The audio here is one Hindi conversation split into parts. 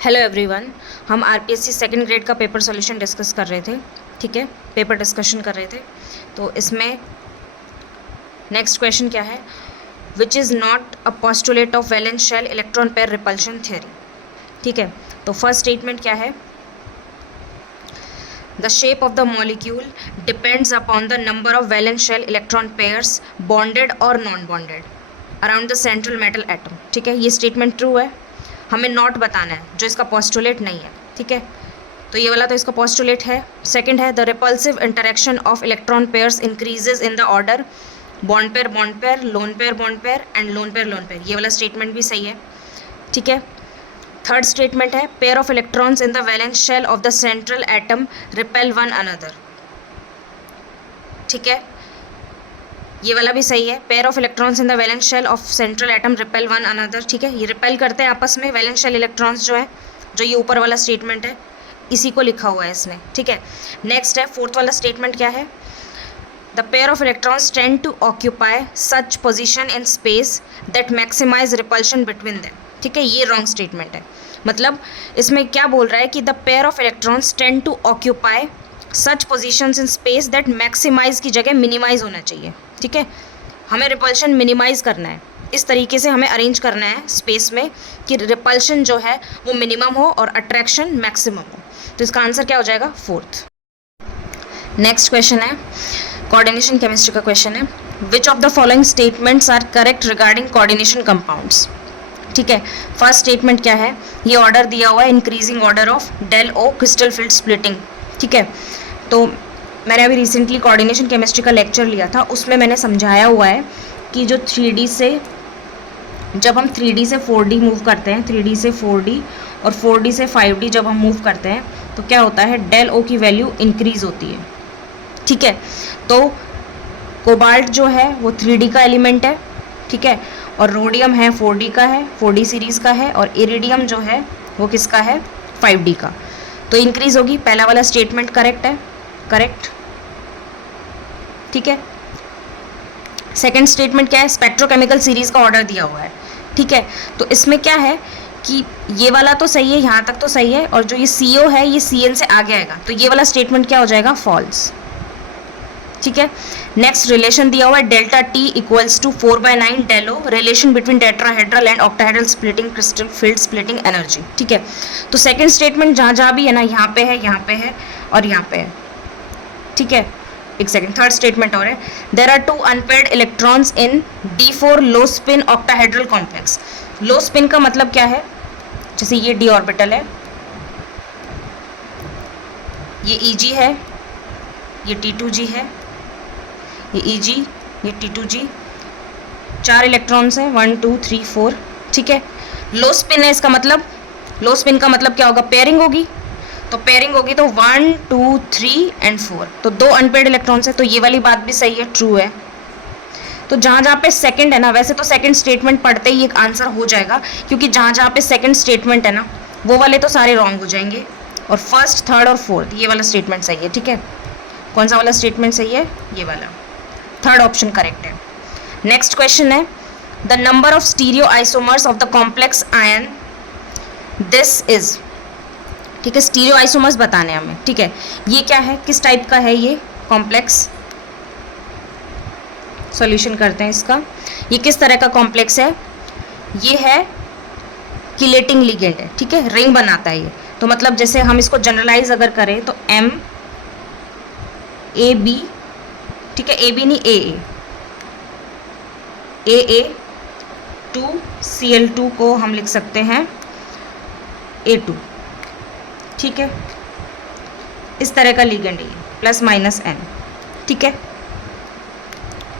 Hello everyone. हम आरपीएससी सेकंड ग्रेड का पेपर सॉल्यूशन डिस्कस कर रहे थे। ठीक है, पेपर डिस्कशन कर रहे थे। तो इसमें नेक्स्ट क्वेश्चन क्या है, which is not a postulate of valence shell electron pair repulsion theory. ठीक है, तो फर्स्ट स्टेटमेंट क्या है, the shape of the molecule depends upon the number of valence shell electron pairs bonded और non bonded around the central metal atom. ठीक है, ये स्टेटमेंट ट्रू है। हमें नॉट बताना है जो इसका पोस्टुलेट नहीं है। ठीक है, तो ये वाला तो इसका पोस्टुलेट है। सेकंड है, the repulsive interaction of electron pairs increases in the order bond pair lone pair and lone pair. ये वाला स्टेटमेंट भी सही है। ठीक है, थर्ड स्टेटमेंट है, pair of electrons in the valence shell of the central atom repel one another. ठीक है, ये वाला भी सही है, pair of electrons in the valence shell of central atom repel one another. ठीक है, ये रिपेल करते हैं आपस में वैलेंस शेल इलेक्ट्रॉन्स जो है, जो ये ऊपर वाला स्टेटमेंट है इसी को लिखा हुआ है इसने। ठीक है, नेक्स्ट है फोर्थ वाला स्टेटमेंट क्या है, the pair of electrons tend to occupy such position in space that maximise repulsion between them. ठीक है, ये रॉन्ग स्टेटमेंट है। मतलब इसमें क्या बोल रहा है कि the pair of electrons tend to occupy such positions in space that maximise की जगह मिनिमाइज होना चाहिए। ठीक है, हमें रिपल्शन मिनिमाइज करना है, इस तरीके से हमें अरेंज करना है स्पेस में कि रिपल्शन जो है वो मिनिमम हो और अट्रैक्शन मैक्सिमम हो। तो इसका आंसर क्या हो जाएगा, फोर्थ। नेक्स्ट क्वेश्चन है, कोऑर्डिनेशन केमिस्ट्री का क्वेश्चन है, which of the following statements are correct regarding coordination compounds. ठीक है, फर्स्ट स्टेटमेंट क्या है, ये ऑर्डर दिया हुआ है increasing order of del o crystal field splitting. ठीक है, तो मैंने अभी रिसेंटली कोऑर्डिनेशन केमिस्ट्री का लेक्चर लिया था, उसमें मैंने समझाया हुआ है कि जो 3D से, जब हम 3D से 4D मूव करते हैं, 3D से 4D और 4D से 5D जब हम मूव करते हैं तो क्या होता है, डेल ओ की वैल्यू इंक्रीज होती है। ठीक है, तो कोबाल्ट जो है वो 3D का एलिमेंट है। ठीक है, और रोडियम है 4D का है, 4D सीरीज़ का है, और इरिडियम जो है वो किसका है, 5D का। तो इंक्रीज होगी, पहला वाला स्टेटमेंट करेक्ट है, करेक्ट। ठीक है, सेकंड स्टेटमेंट क्या है, स्पेक्ट्रोकेमिकल सीरीज का ऑर्डर दिया हुआ है। ठीक है, तो इसमें क्या है कि ये वाला तो सही है, यहाँ तक तो सही है, और जो ये CO है ये CN से आगे आएगा, तो ये वाला स्टेटमेंट क्या हो जाएगा, फॉल्स। ठीक है, नेक्स्ट रिलेशन दिया हुआ है delta T equals to 4/9 Delo, relation between tetrahedral and octahedral splitting crystal field splitting energy. ठीक है, तो सेकंड स्टेटमेंट जहाँ जहाँ भी है ना, यहाँ पे है, यहाँ पे है और यहाँ पे है। ठीक है, एक सेकेंड, थर्ड स्टेटमेंट और है, there are 2 unpaired electrons in D4 low spin octahedral complex. Low spin का मतलब क्या है, जैसे ये D ऑर्बिटल है, ये EG है, ये T2G है, ये EG, ये T2G, 4 इलेक्ट्रॉन्स हैं, 1 2 3 4। ठीक है, लो स्पिन है, इसका मतलब, लो स्पिन का मतलब क्या होगा, पेयरिंग होगी, तो पेयरिंग होगी तो 1 2 3 एंड 4, तो 2 अनपेयर्ड इलेक्ट्रॉन्स है, तो ये वाली बात भी सही है, ट्रू है। तो जहाँ जहाँ पे सेकंड है ना, वैसे तो सेकंड स्टेटमेंट पढ़ते ही एक आंसर हो जाएगा, क्योंकि जहाँ जहाँ पे सेकंड स्टेटमेंट है ना, वो वाले तो सारे रॉन्ग हो जाएंगे, और फर्स्ट थर्ड और फोर्थ ये वाला स्टेटमेंट सही है। ठीक है, कौन सा वाला स्टेटमेंट सही है, ये वाला, थर्ड ऑप्शन करेक्ट है। नेक्स्ट क्वेश्चन है, the number of stereo isomers of the complex ion this is. ठीक है, स्टीरियो आइसोमर्स बताने हमें। ठीक है, ये क्या है, किस टाइप का है ये कॉम्प्लेक्स, सॉल्यूशन करते हैं इसका। ये किस तरह का कॉम्प्लेक्स है, ये है किलेटिंग लिगेंड है। ठीक है, रिंग बनाता है ये, तो मतलब जैसे हम इसको जनरलाइज अगर करें तो MAB, ठीक है, AB नहीं AA 2Cl2 को हम लिख सकते हैं A2। ठीक है, इस तरह का लिगेंड है +-N। ठीक है,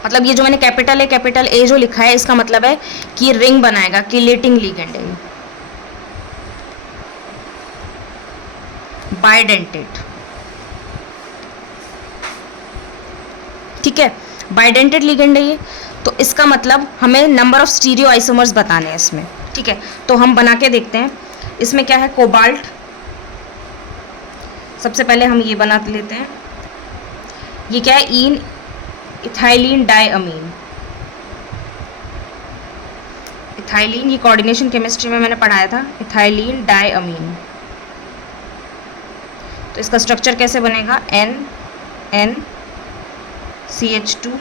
मतलब ये जो मैंने कैपिटल A जो लिखा है, इसका मतलब है कि ये रिंग बनाएगा, किलेटिंग लिगेंड है, बाइडेंटेड। ठीक है, बाइडेंटेड लिगेंड है ये, तो इसका मतलब हमें नंबर ऑफ स्टीरियो आइसोमर्स बताने हैं इसमें। ठीक है, तो हम बना के देखते हैं। इसमें क्या है, कोबाल्ट, सबसे पहले हम ये बना लेते हैं, ये क्या है, इथाइलिन डाइअमीन, इथाइलिन, ये कोऑर्डिनेशन केमिस्ट्री में मैंने पढ़ाया था, इथाइलिन डायअमीन। तो इसका स्ट्रक्चर कैसे बनेगा, NN CH2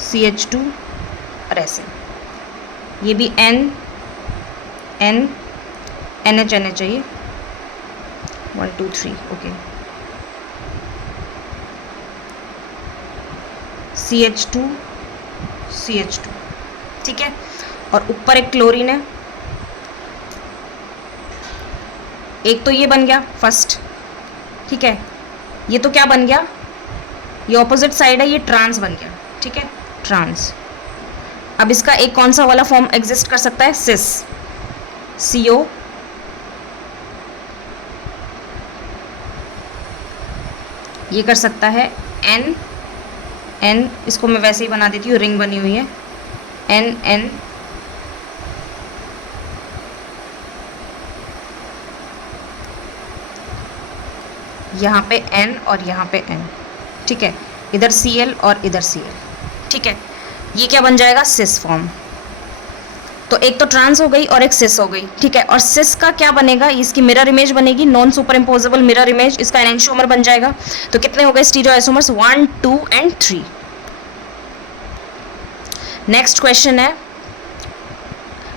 CH2 और ऐसे, ये भी N N NH NH चाहिए, 1 2 3 ओके, CH2 CH2, ठीक है। और ऊपर एक क्लोरीन है, एक तो ये बन गया फर्स्ट, ठीक है। ये तो क्या बन गया, ये ऑपोजिट साइड है, ये ट्रांस बन गया, ठीक है, ट्रांस। अब इसका एक कौन सा वाला फॉर्म एग्जिस्ट कर सकता है, सिस, CO, ये कर सकता है N N, इसको मैं वैसे ही बना देती हूँ, रिंग बनी हुई है, NN यहाँ पे N और यहाँ पे N, ठीक है, इधर Cl और इधर Cl, ठीक है। ये क्या बन जाएगा, सिस फॉर्म। तो एक तो ट्रांस हो गई और एक सिस हो गई, ठीक है। और सिस का क्या बनेगा, इसकी मिरर इमेज बनेगी, non super imposable mirror image, इसका एनेंशियोमर बन जाएगा। तो कितने हो गए स्टीरियोआइसोमर्स, 1 2 एंड 3। नेक्स्ट क्वेश्चन है,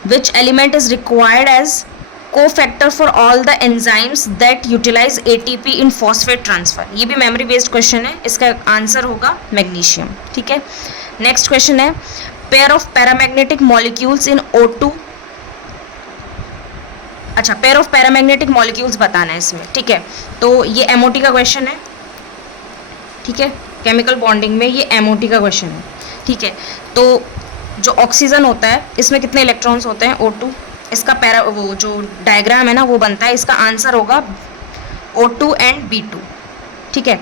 which element is required as cofactor for all the enzymes that utilise ATP in phosphate transfer. ये भी मेमोरी बेस्ड क्वेश्चन है, इसका आंसर होगा मैग्नीशियम, ठीक है। नेक्स्ट क्वेश्चन है, pair of paramagnetic molecules in O2, अच्छा पेयर ऑफ पैरामैग्नेटिक मॉलिक्यूल्स बताना है इसमें, ठीक है। तो ये MOT का क्वेश्चन है, ठीक है, केमिकल बॉन्डिंग में ये MOT का क्वेश्चन है, ठीक है। तो जो ऑक्सीजन होता है इसमें कितने इलेक्ट्रॉन्स होते हैं, O2, इसका वो जो डायग्राम है ना वो बनता है, इसका आंसर होगा O2 एंड B2, ठीक है।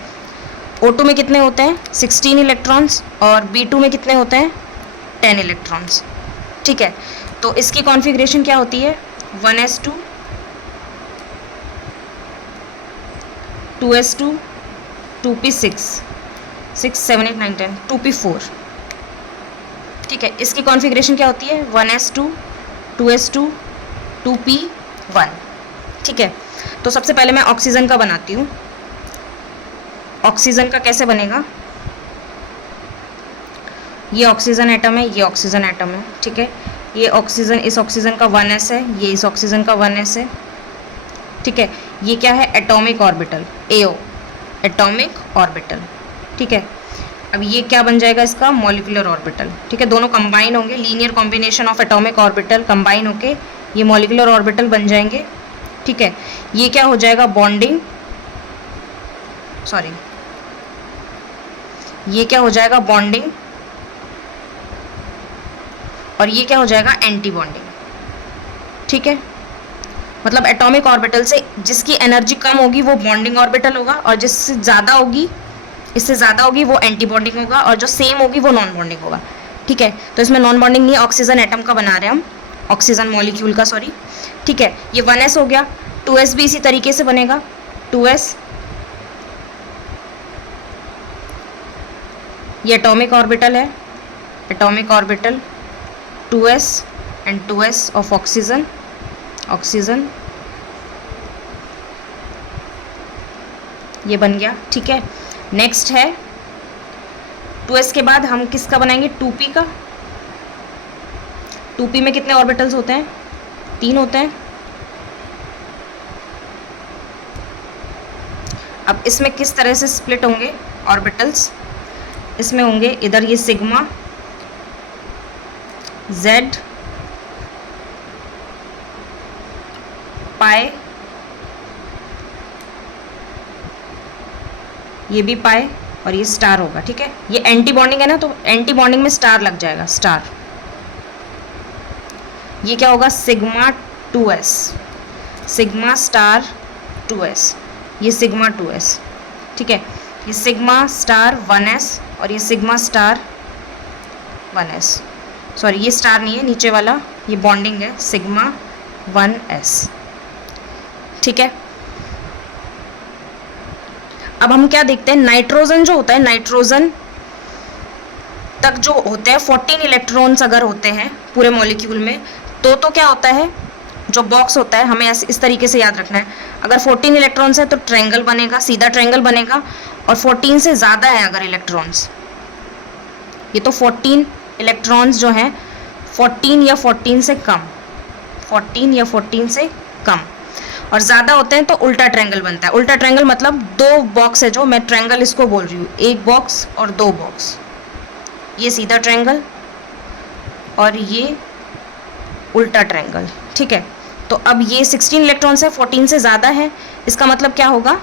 O2 में कितने होते हैं, 16 इलेक्ट्रॉन्स, और B2 में कितने होते हैं, 10 इलेक्ट्रॉन्स, ठीक है। तो इसकी कॉन्फ़िगरेशन क्या होती है, 1s2 2s2 2p6 6 7 8 9 10 2p4, ठीक है। इसकी कॉन्फ़िगरेशन क्या होती है, 1s2 2s2 2p1, ठीक है। तो सबसे पहले मैं ऑक्सीजन का बनाती हूँ। ऑक्सीजन का कैसे बनेगा, ये ऑक्सीजन एटम है, ये ऑक्सीजन एटम है, ठीक है। ये ऑक्सीजन, इस ऑक्सीजन का 1s है, ये इस ऑक्सीजन का 1s है, ठीक है। ये क्या है, atomic orbital, AO, atomic orbital, ठीक है। अब ये क्या बन जाएगा, इसका मॉलिक्यूलर ऑर्बिटल, ठीक है। दोनों कंबाइन होंगे, linear combination of atomic orbital combine होके ये मॉलिक्यूलर ऑर्बिटल बन जाएंगे, ठीक है। ये क्या हो जाएगा, बॉन्डिंग, सॉरी, ये क्या हो जाएगा, बॉन्डिंग, और ये क्या हो जाएगा, एंटी बॉन्डिंग, ठीक है। मतलब एटॉमिक ऑर्बिटल से जिसकी एनर्जी कम होगी वो बॉन्डिंग ऑर्बिटल होगा, और जिससे ज़्यादा होगी, इससे ज़्यादा होगी वो एंटी बॉन्डिंग होगा, और जो सेम होगी वो नॉन बॉन्डिंग होगा, ठीक है। तो इसमें नॉन बॉन्डिंग नहीं है, ऑक्सीजन एटम का बना रहे हैं हम, ऑक्सीजन मॉलिक्यूल का, सॉरी, ठीक है। ये 1s हो गया, 2s भी इसी तरीके से बनेगा, 2s, ये एटॉमिक ऑर्बिटल है, atomic orbital 2s and 2s of oxygen, oxygen, ये बन गया, ठीक है। नेक्स्ट है 2s के बाद हम किसका बनाएंगे, 2p का। 2p में कितने ऑर्बिटल्स होते हैं, 3 होते हैं। अब इसमें किस तरह से स्प्लिट होंगे ऑर्बिटल्स, इसमें होंगे इधर ये सिग्मा, Z, पाई, ये भी पाई, और ये स्टार होगा, ठीक है। ये एंटी बॉन्डिंग है ना, तो एंटी बॉन्डिंग में स्टार लग जाएगा, स्टार। ये क्या होगा, sigma 2s, sigma star 2s, ये सिग्मा 2s, ठीक है। ये सिग्मा स्टार 1s और ये सिग्मा स्टार 1s, सॉरी ये स्टार नहीं है, नीचे वाला ये बॉन्डिंग है, सिग्मा 1s, ठीक है। अब हम क्या देखते हैं, नाइट्रोजन जो होता है, नाइट्रोजन तक जो होते हैं 14 इलेक्ट्रॉन्स अगर होते हैं पूरे मॉलिक्यूल में, तो क्या होता है, जो बॉक्स होता है हमें इस तरीके से याद रखना है। अगर 14 इलेक्ट्रॉन्स है तो ट्रायंगल बनेगा, सीधा ट्रायंगल बनेगा। और 14 से ज़्यादा है अगर इलेक्ट्रॉन्स, ये तो 14 इलेक्ट्रॉन्स जो हैं 14 या 14 से कम, 14 या 14 से कम और ज़्यादा होते हैं तो उल्टा ट्रायंगल बनता है। उल्टा ट्रायंगल मतलब दो बॉक्स है, जो मैं ट्रायंगल इसको बोल रही हूँ, एक बॉक्स और दो बॉक्स, ये सीधा ट्रायंगल और ये उल्टा ट्रायंगल, ठीक है। तो अब ये 16 इलेक्ट्रॉन्स है, 14 से ज़्यादा है, इसका मतलब क्या होगा,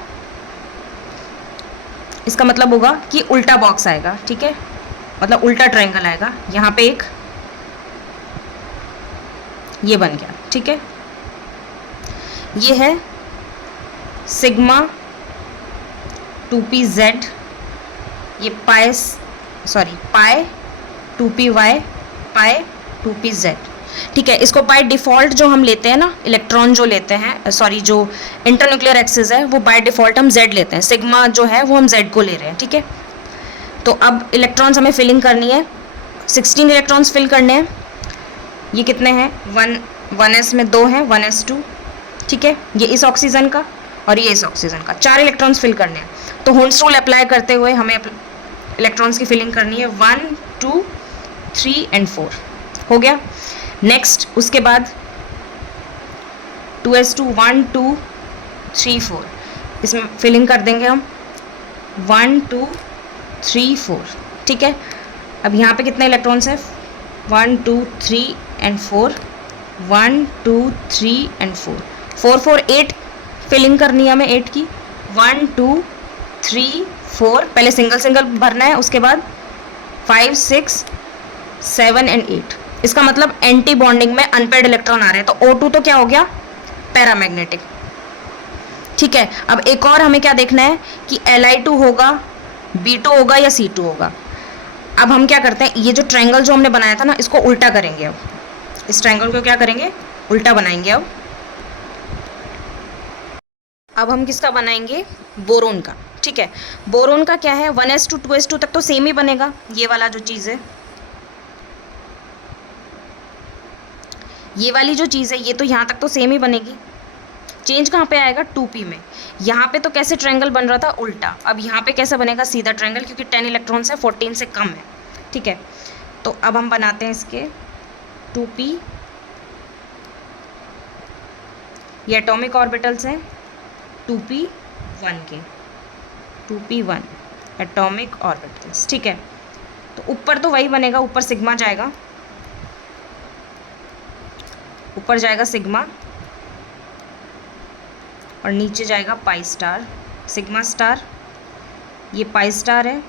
इसका मतलब होगा कि उल्टा बॉक्स आएगा, ठीक है, मतलब उल्टा ट्रायंगल आएगा। यहाँ पे एक ये बन गया, ठीक है। ये है सिग्मा 2pz, ये पाई 2py पाई 2pz, ठीक है। इसको बाय डिफ़ॉल्ट जो हम लेते हैं ना, इलेक्ट्रॉन जो लेते हैं, जो इंटरन्यूक्लियर एक्सिस है वो बाय डिफ़ॉल्ट हम z लेते हैं, सिग्मा जो है वो हम z को ले रहे हैं, ठीक है। तो अब इलेक्ट्रॉन्स हमें फिलिंग करनी है, 16 इलेक्ट्रॉन्स फिल करने हैं। ये कितने हैं, 1s में 2 हैं, 1s2, ठीक है। ये इस ऑक्सीजन का और ये इस ऑक्सीजन का, 4 इलेक्ट्रॉन्स फिल करने हैं। तो होल्स रूल अप्लाई करते हुए हमें इलेक्ट्रॉन्स की फिलिंग करनी है 1 2 3 एंड 4, हो गया। नेक्स्ट उसके बाद 2s2 1 2 3 4, इसमें फिलिंग कर देंगे हम 1 2 3 4, ठीक है। अब यहाँ पे कितने इलेक्ट्रॉन्स हैं, 1 2 3 एंड 4, 1 2 3 एंड 4, 4 4 8 फिलिंग करनी है हमें 8 की, 1 2 3 4, पहले सिंगल सिंगल भरना है, उसके बाद 5 6 7 एंड 8। इसका मतलब एंटी बॉन्डिंग में अनपेयर्ड इलेक्ट्रॉन आ रहे हैं, तो O2 तो क्या हो गया, पैरामैग्नेटिक, ठीक है। अब एक और हमें क्या देखना है कि Li2 होगा, B2 होगा या C2 होगा। अब हम क्या करते हैं, ये जो ट्रायंगल जो हमने बनाया था ना, इसको उल्टा करेंगे। अब इस ट्रायंगल को क्या करेंगे, उल्टा बनाएंगे। अब हम किसका बनाएंगे, बोरोन का, ठीक है। बोरोन का क्या है, 1s2 2s2 तक तो सेम ही बनेगा, ये वाला जो चीज़ है, ये वाली जो चीज़ है, ये तो यहाँ तक तो सेम ही बनेगी। चेंज कहाँ पे आएगा, 2p में। यहाँ पे तो कैसे ट्रायंगल बन रहा था, उल्टा। अब यहाँ पे कैसे बनेगा, सीधा ट्रायंगल, क्योंकि 10 इलेक्ट्रॉन्स है, 14 से कम है, ठीक है। तो अब हम बनाते हैं इसके 2p, ये एटॉमिक ऑर्बिटल्स हैं 2p1 के, 2p1 एटॉमिक ऑर्बिटल्स, ठीक है। तो ऊपर तो वही बनेगा, ऊपर सिग्मा जाएगा, ऊपर जाएगा सिग्मा और नीचे जाएगा पाई स्टार, सिग्मा स्टार, ये पाई स्टार है,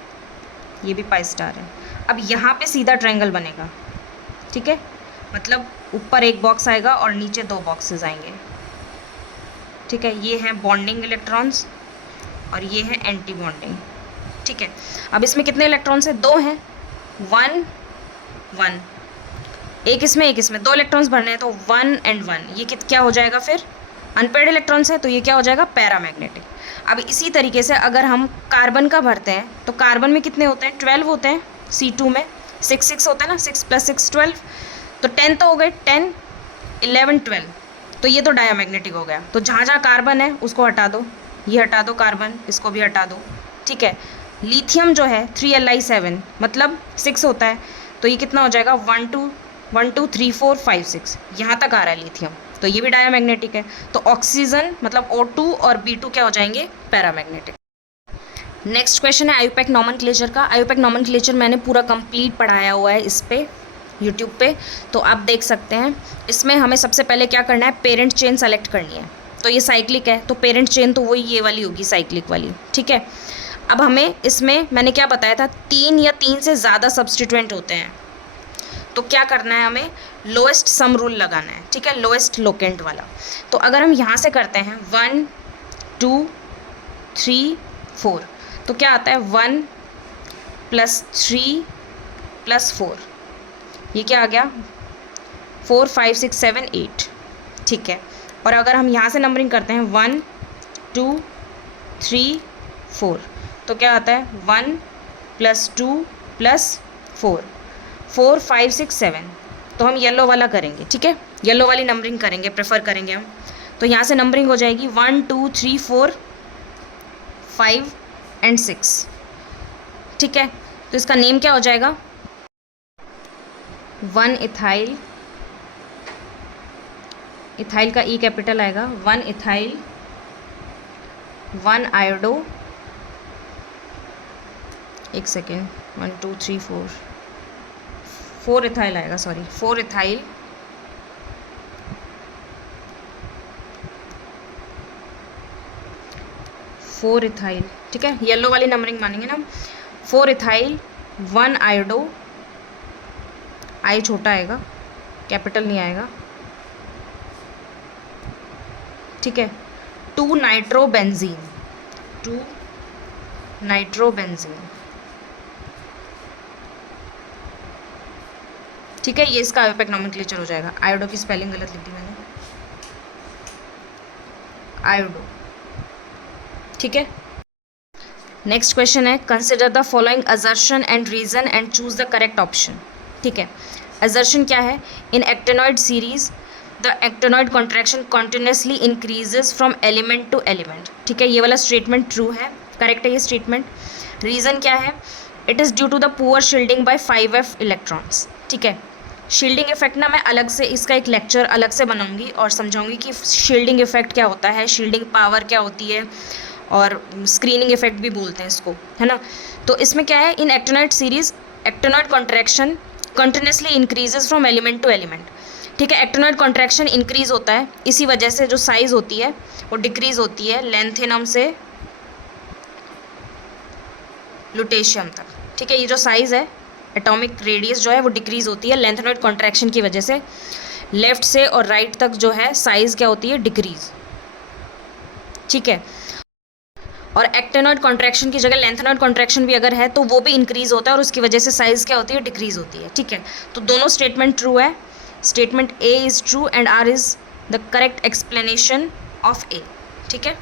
ये भी पाई स्टार है। अब यहाँ पे सीधा ट्रायंगल बनेगा, ठीक है, मतलब ऊपर एक बॉक्स आएगा और नीचे 2 बॉक्सेस आएंगे, ठीक है। ये हैं बॉन्डिंग इलेक्ट्रॉन्स और ये है एंटी बॉन्डिंग, ठीक है। अब इसमें कितने इलेक्ट्रॉन्स हैं, 2 हैं, 1 1, एक इसमें 2 इलेक्ट्रॉन्स भरने हैं, तो 1 एंड 1, ये क्या हो जाएगा, फिर अनपेयर्ड इलेक्ट्रॉन्स है, तो ये क्या हो जाएगा, पैरामैग्नेटिक। अब इसी तरीके से अगर हम कार्बन का भरते हैं, तो कार्बन में कितने होते हैं, 12 होते हैं, C2 में 6 6 होते हैं ना, 6 + 6 12, तो 10 तो हो गए, 10 11 12, तो ये तो डायामैग्नेटिक हो गया। तो जहाँ जहाँ कार्बन है उसको हटा दो, ये हटा दो कार्बन, इसको भी हटा दो, ठीक है। लिथियम जो है 3Li7 मतलब 6 होता है, तो ये कितना हो जाएगा, 1 2 3 4 5 6, यहाँ तक आ रहा है लिथियम, तो ये भी डायामैग्नेटिक है। तो ऑक्सीजन मतलब O2 और B2 क्या हो जाएंगे, पैरामैग्नेटिक। नेक्स्ट क्वेश्चन है आयुपेक नॉमेनक्लेचर का। आयुपेक नॉमेनक्लेचर मैंने पूरा कंप्लीट पढ़ाया हुआ है इस पे यूट्यूब पे, तो आप देख सकते हैं। इसमें हमें सबसे पहले क्या करना है, पेरेंट चेन सेलेक्ट करनी है। तो ये साइक्लिक है, तो पेरेंट चेन तो वही ये वाली होगी, साइक्लिक वाली, ठीक है। अब हमें इसमें मैंने क्या बताया था, 3 या 3 से ज़्यादा सब्सटीट्यूएंट होते हैं, तो क्या करना है, हमें लोएस्ट सम रूल लगाना है, ठीक है, लोएस्ट लोकेंट वाला। तो अगर हम यहाँ से करते हैं 1 2 3 4, तो क्या आता है, 1 + 3 + 4, ये क्या आ गया, 4 5 6 7 8, ठीक है। और अगर हम यहाँ से नंबरिंग करते हैं 1 2 3 4, तो क्या आता है, 1 + 2 + 4 4 5 6 7, तो हम येलो वाला करेंगे, ठीक है। येलो वाली नंबरिंग करेंगे, प्रेफर करेंगे हम। तो यहाँ से नंबरिंग हो जाएगी 1 2 3 4 5 एंड 6, ठीक है। तो इसका नेम क्या हो जाएगा, 1 इथाइल, इथाइल का ई कैपिटल आएगा, 1 इथाइल, 1 आयोडो, एक सेकेंड, 1 2 3 4 इथाइल आएगा, सॉरी 4 इथाइल, 4 इथाइल, ठीक है, येलो वाली नंबरिंग मानेंगे ना। 4 इथाइल, 1 आयोडो, आई छोटा आएगा, कैपिटल नहीं आएगा, ठीक है। 2 नाइट्रोबेंजीन, 2 नाइट्रोबेंजीन, ठीक है। ये इसका आयोपेक नॉमेनक्लेचर हो जाएगा। आयोडो की स्पेलिंग गलत लिख दी मैंने, आयोडो, ठीक है। नेक्स्ट क्वेश्चन है, consider the following assertion and reason and choose the correct option, ठीक है। असर्शन क्या है, in actinoid series the actinoid contraction continuously increases from element to element, ठीक है। ये वाला स्टेटमेंट ट्रू है, करेक्ट है ये स्टेटमेंट। रीज़न क्या है, it is due to the poor shielding by 5f electrons, ठीक है। शील्डिंग इफेक्ट ना मैं अलग से इसका एक लेक्चर अलग से बनाऊंगी और समझाऊंगी कि शील्डिंग इफेक्ट क्या होता है, शील्डिंग पावर क्या होती है, और स्क्रीनिंग इफेक्ट भी बोलते हैं इसको, है ना। तो इसमें क्या है, in actinoid series actinoid contraction continuously increases from element to element, ठीक है। एक्टेनॉइड कॉन्ट्रैक्शन इंक्रीज होता है, इसी वजह से जो साइज़ होती है वो डिक्रीज होती है लेंथेनम से लुटेशियम तक, ठीक है। ये जो साइज़ है, एटॉमिक रेडियस जो है वो डिक्रीज होती है लेंथेनॉइड कॉन्ट्रैक्शन की वजह से। लेफ्ट से और राइट तक जो है साइज़ क्या होती है, डिक्रीज, ठीक है। और एक्टेनॉइड कॉन्ट्रैक्शन की जगह लेंथेनॉइड कॉन्ट्रैक्शन भी अगर है तो वो भी इंक्रीज होता है और उसकी वजह से साइज़ क्या होती है, डिक्रीज होती है, ठीक है। तो दोनों स्टेटमेंट ट्रू है, statement A is true and R is the correct explanation of A, ठीक है।